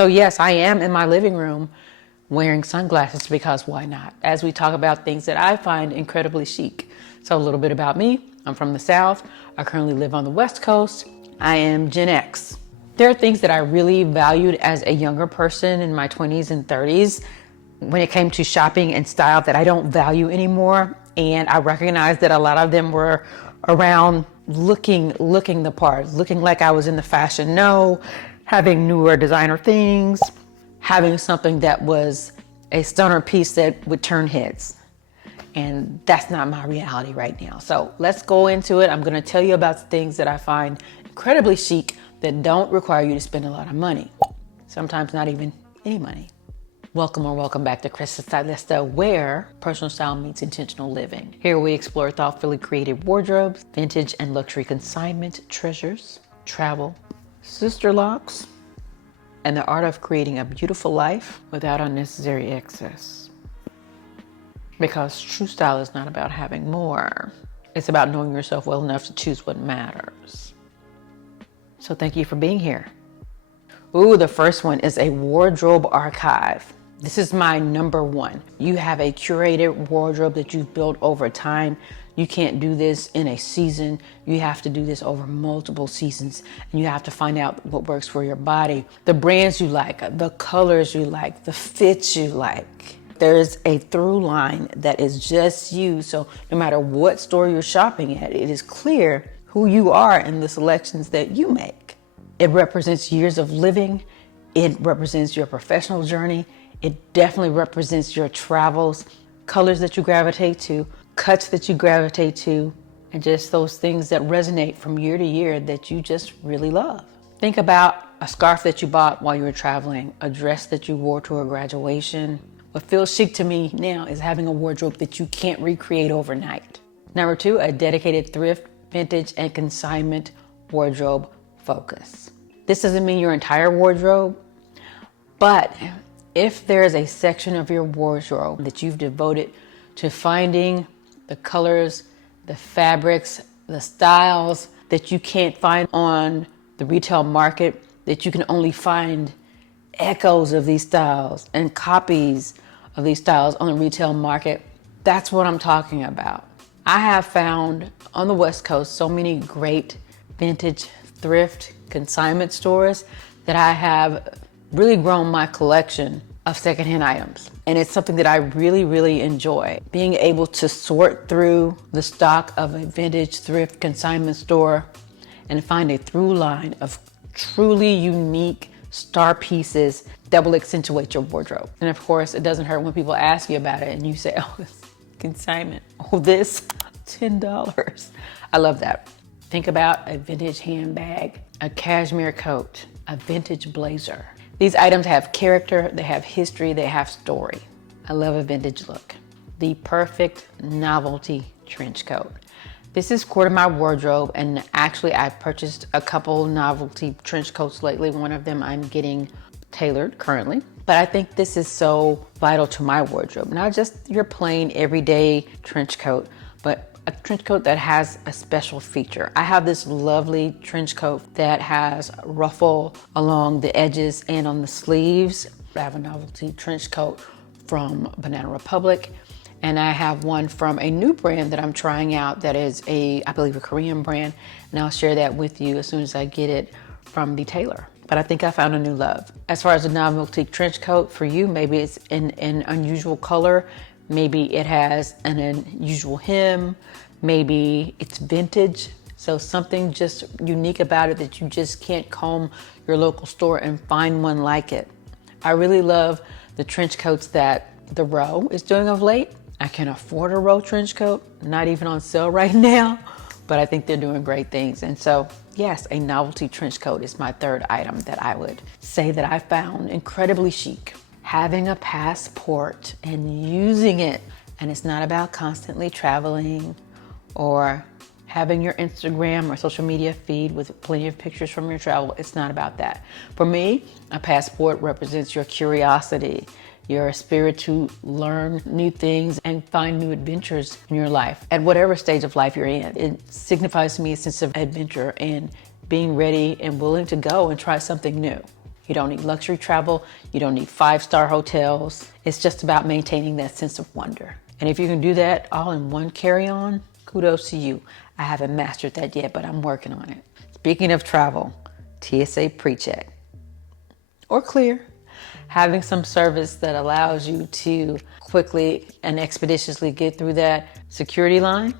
So yes, I am in my living room wearing sunglasses because why not? As we talk about things that I find incredibly chic. So a little bit about me. I'm from the South. I currently live on the West Coast. I am Gen X. There are things that I really valued as a younger person in my 20s and 30s when it came to shopping and style that I don't value anymore. And I recognize that a lot of them were around looking the part, looking like I was in the fashion know, having newer designer things, having something that was a stunner piece that would turn heads. And that's not my reality right now. So let's go into it. I'm going to tell you about things that I find incredibly chic that don't require you to spend a lot of money. Sometimes not even any money. Welcome or welcome back to Chris the Stylista, where personal style meets intentional living. Here we explore thoughtfully created wardrobes, vintage and luxury consignment treasures, travel, sister locks, and the art of creating a beautiful life without unnecessary excess. Because true style is not about having more. It's about knowing yourself well enough to choose what matters. So thank you for being here. Ooh, the first one is a wardrobe archive. This is my number one. You have a curated wardrobe that you've built over time. You can't do this in a season. You have to do this over multiple seasons, and you have to find out what works for your body, the brands you like, the colors you like, the fits you like. There's a through line that is just you. So no matter what store you're shopping at, it is clear who you are in the selections that you make. It represents years of living. It represents your professional journey. It definitely represents your travels, colors that you gravitate to, cuts that you gravitate to, and just those things that resonate from year to year that you just really love. Think about a scarf that you bought while you were traveling, a dress that you wore to a graduation. What feels chic to me now is having a wardrobe that you can't recreate overnight. Number two, a dedicated thrift, vintage, and consignment wardrobe focus. This doesn't mean your entire wardrobe, but if there is a section of your wardrobe that you've devoted to finding the colors, the fabrics, the styles that you can't find on the retail market, that you can only find echoes of these styles and copies of these styles on the retail market, that's what I'm talking about. I have found on the West Coast so many great vintage thrift consignment stores that I have really grown my collection of secondhand items. And it's something that I really, really enjoy. Being able to sort through the stock of a vintage thrift consignment store and find a through line of truly unique star pieces that will accentuate your wardrobe. And of course, it doesn't hurt when people ask you about it and you say, oh, it's consignment. Oh, this, $10. I love that. Think about a vintage handbag, a cashmere coat, a vintage blazer. These items have character, they have history, they have story. I love a vintage look. The perfect novelty trench coat. This is core to my wardrobe, and actually I've purchased a couple novelty trench coats lately. One of them I'm getting tailored currently, but I think this is so vital to my wardrobe. Not just your plain everyday trench coat, but a trench coat that has a special feature. I have this lovely trench coat that has ruffle along the edges and on the sleeves. I have a novelty trench coat from Banana Republic, and I have one from a new brand that I'm trying out that is I believe a Korean brand, and I'll share that with you as soon as I get it from the tailor. But I think I found a new love. As far as a novelty trench coat for you, maybe it's in an unusual color, maybe it has an unusual hem, maybe it's vintage, so something just unique about it that you just can't comb your local store and find one like it. I really love the trench coats that the Row is doing of late. I can afford a Row trench coat, not even on sale right now, but I think they're doing great things. And so yes, a novelty trench coat is my third item that I would say that I found incredibly chic. Having a passport and using it. And it's not about constantly traveling or having your Instagram or social media feed with plenty of pictures from your travel. It's not about that. For me, a passport represents your curiosity, your spirit to learn new things and find new adventures in your life at whatever stage of life you're in. It signifies to me a sense of adventure and being ready and willing to go and try something new. You don't need luxury travel. You don't need 5-star hotels. It's just about maintaining that sense of wonder. And if you can do that all in one carry-on, kudos to you. I haven't mastered that yet, but I'm working on it. Speaking of travel, TSA PreCheck or clear. Having some service that allows you to quickly and expeditiously get through that security line,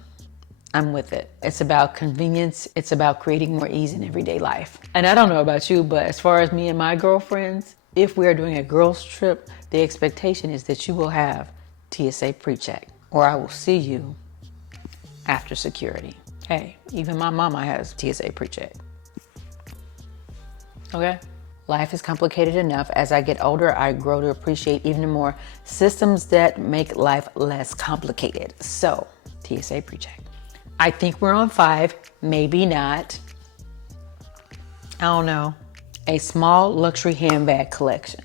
I'm with it. It's about convenience. It's about creating more ease in everyday life. And I don't know about you, but as far as me and my girlfriends, if we are doing a girls trip, the expectation is that you will have TSA PreCheck, or I will see you after security. Hey, even my mama has TSA PreCheck. Okay? Life is complicated enough. As I get older, I grow to appreciate even more systems that make life less complicated. So, TSA PreCheck. I think we're on 5, maybe not. I don't know. A small luxury handbag collection.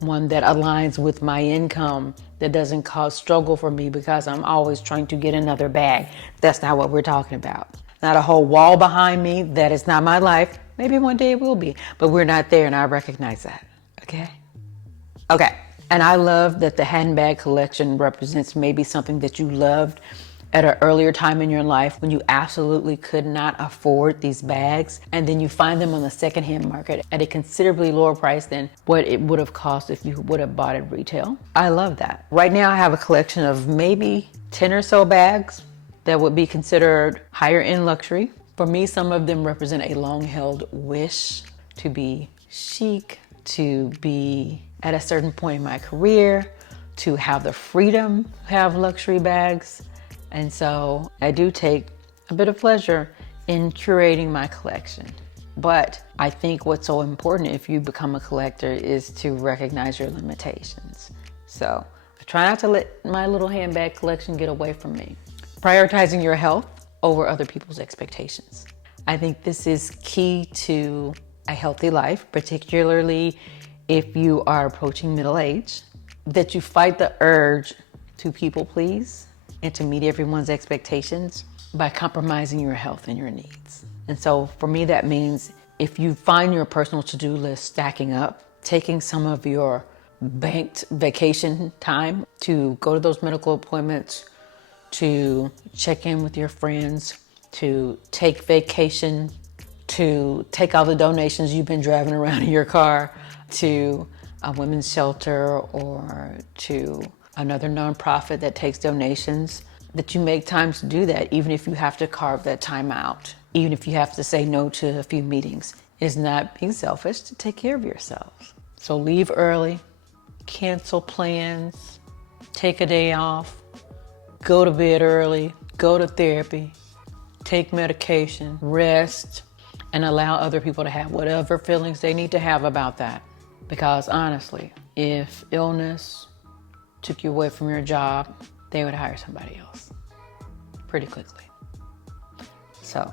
One that aligns with my income, that doesn't cause struggle for me because I'm always trying to get another bag. That's not what we're talking about. Not a whole wall behind me. That is not my life. Maybe one day it will be, but we're not there, and I recognize that. Okay. And I love that the handbag collection represents maybe something that you loved at an earlier time in your life when you absolutely could not afford these bags, and then you find them on the secondhand market at a considerably lower price than what it would have cost if you would have bought it retail. I love that. Right now I have a collection of maybe 10 or so bags that would be considered higher end luxury. For me, some of them represent a long-held wish to be chic, to be at a certain point in my career, to have the freedom to have luxury bags. And so I do take a bit of pleasure in curating my collection. But I think what's so important if you become a collector is to recognize your limitations. So I try not to let my little handbag collection get away from me. Prioritizing your health over other people's expectations. I think this is key to a healthy life, particularly if you are approaching middle age, that you fight the urge to people please and to meet everyone's expectations by compromising your health and your needs. And so for me, that means if you find your personal to-do list stacking up, taking some of your banked vacation time to go to those medical appointments, to check in with your friends, to take vacation, to take all the donations you've been driving around in your car to a women's shelter or to another nonprofit that takes donations, that you make time to do that, even if you have to carve that time out, even if you have to say no to a few meetings. It's not being selfish to take care of yourself. So leave early, cancel plans, take a day off, go to bed early, go to therapy, take medication, rest, and allow other people to have whatever feelings they need to have about that. Because honestly, if illness took you away from your job, they would hire somebody else pretty quickly. So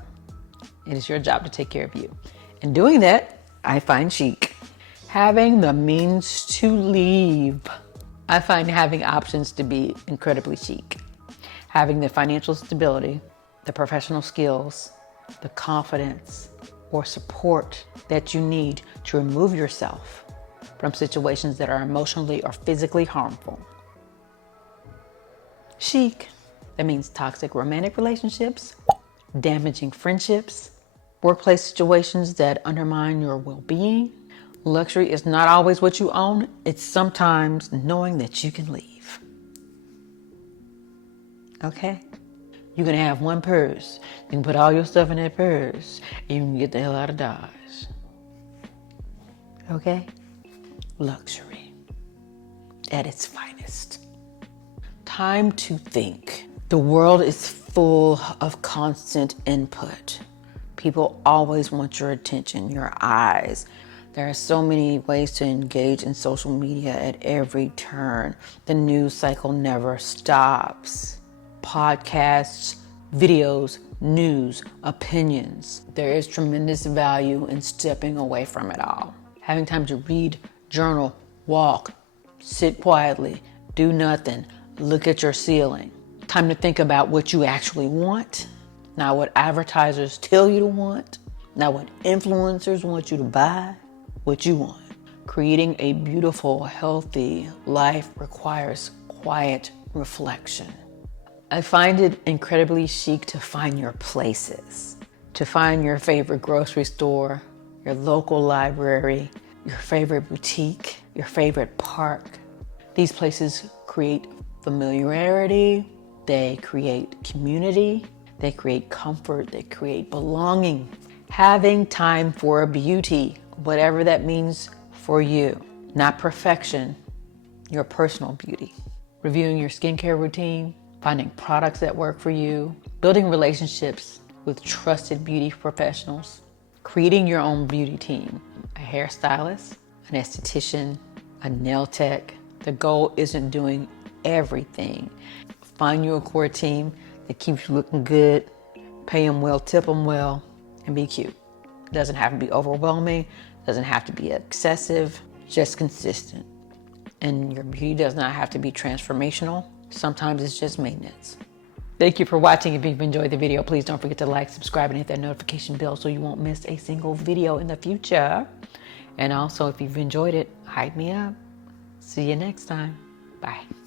it is your job to take care of you. And doing that, I find chic. Having the means to leave. I find having options to be incredibly chic. Having the financial stability, the professional skills, the confidence or support that you need to remove yourself from situations that are emotionally or physically harmful. Chic, that means toxic romantic relationships, damaging friendships, workplace situations that undermine your well-being. Luxury is not always what you own. It's sometimes knowing that you can leave. Okay? You can have one purse. You can put all your stuff in that purse and you can get the hell out of Dodge. Okay? Luxury at its finest. Time to think. The world is full of constant input. People always want your attention, your eyes. There are so many ways to engage in social media at every turn. The news cycle never stops. Podcasts, videos, news, opinions. There is tremendous value in stepping away from it all. Having time to read, journal, walk, sit quietly, do nothing, look at your ceiling. Time to think about what you actually want, not what advertisers tell you to want, not what influencers want you to buy, what you want. Creating a beautiful, healthy life requires quiet reflection. I find it incredibly chic to find your places, to find your favorite grocery store, your local library, your favorite boutique, your favorite park. These places create familiarity, they create community, they create comfort, they create belonging. Having time for beauty, whatever that means for you, not perfection, your personal beauty. Reviewing your skincare routine, finding products that work for you, building relationships with trusted beauty professionals, creating your own beauty team, a hairstylist, an esthetician, a nail tech. The goal isn't doing everything. Find you a core team that keeps you looking good, pay them well, tip them well, and be cute. It doesn't have to be overwhelming, doesn't have to be excessive, just consistent. And your beauty does not have to be transformational. Sometimes it's just maintenance. Thank you for watching. If you've enjoyed the video, please don't forget to like, subscribe, and hit that notification bell so you won't miss a single video in the future. And also, if you've enjoyed it, hype me up. See you next time. Bye.